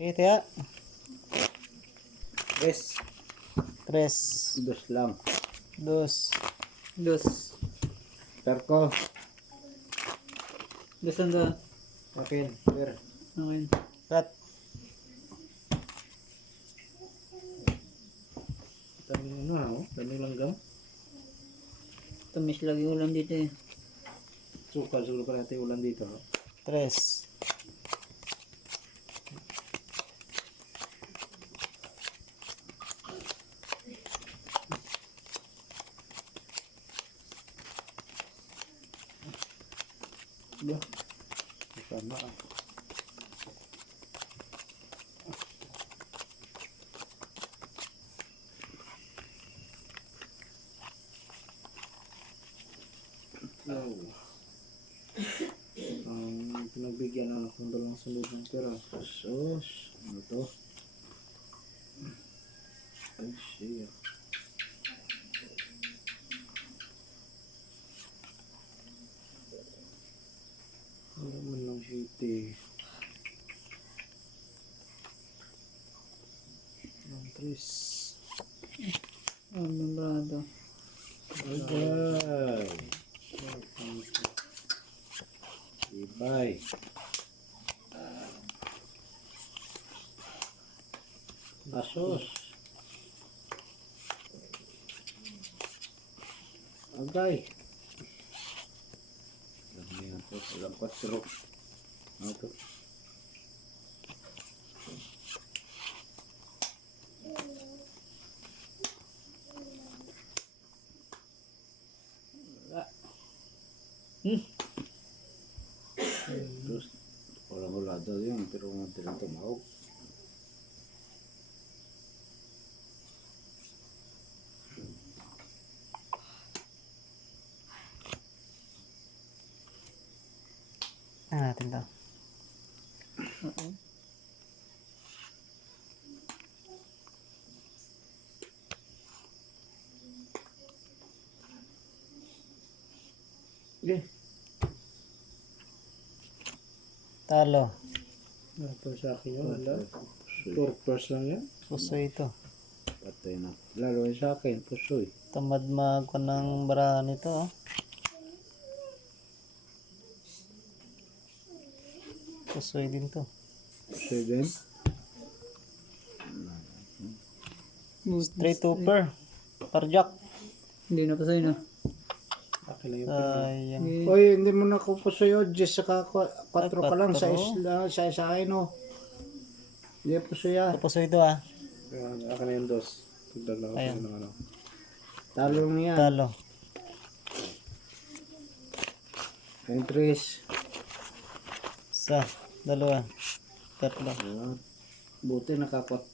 Ito ya. Tres. Tres. Dos lang. Dos. Dos. Perko. Dos ang doon. Akin. Per. Okay. Cut. Dami ano ha? Dami langgam. Tamis lagi ulam dito eh. Sukal. Siguro pa natin ulan dito. Ha? Tres. Ba? Sama ah. Wow. Ang pinagbigyan na akong dalang sunod ng pera. Sos. Ano to? Ay siya. Wala man lang shitty. Ang tris. Oh, membrado. Bye-bye. Bye-bye. Asos. Agay. Dami na to. Walang 4. Ano to? Terus orang wala daw yun pero mga tumawag. Ano natin to? Oo. Okay. Talo. Ito sa akin yun. Wala. Purpose lang yan. Puso ito. Patay na. Lalo yun sa akin. Pusoy. Tamad magko ng barahan nito. Oh. Pusoy din to. Pusoy din. Straight upper. Parjak. Hindi na pa sa'yo na. Akin lang yung Sayang. Oy, hindi mo na ko pusoy o. Just saka 4 ka lang sa isla. Sa akin o. Hindi pusoy ah. Puso ito ah. Akin na yung dos. Pagdala ko Ayan. ng ano. Talo lang yan. Talo. Ayun, tres. Isa. Dalawa. Tatlo. Ayan. Buti naka 4